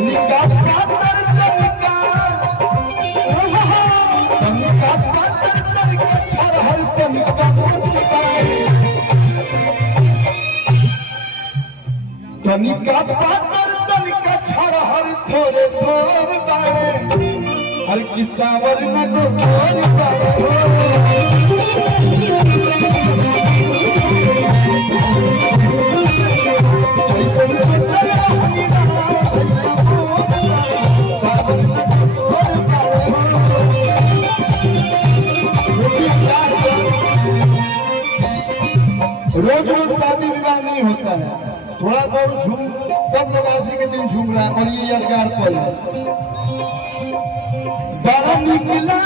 तनिका पातर तनिका तनिका पातर तनिका छरहर तनिका मोटी बाड़े तनिका पातर तनिका छरहर थोरे थोर बाड़े हर की सावर न को थोर बाड़े जैसन सोचल रहनी सावर न को थोर बाड़े रोज रोज शादी विवाह नहीं होता है, थोड़ा बहुत झूम सब लोग आज के दिन झूम रहा है और ये यादगार पल है। बड़ा निकला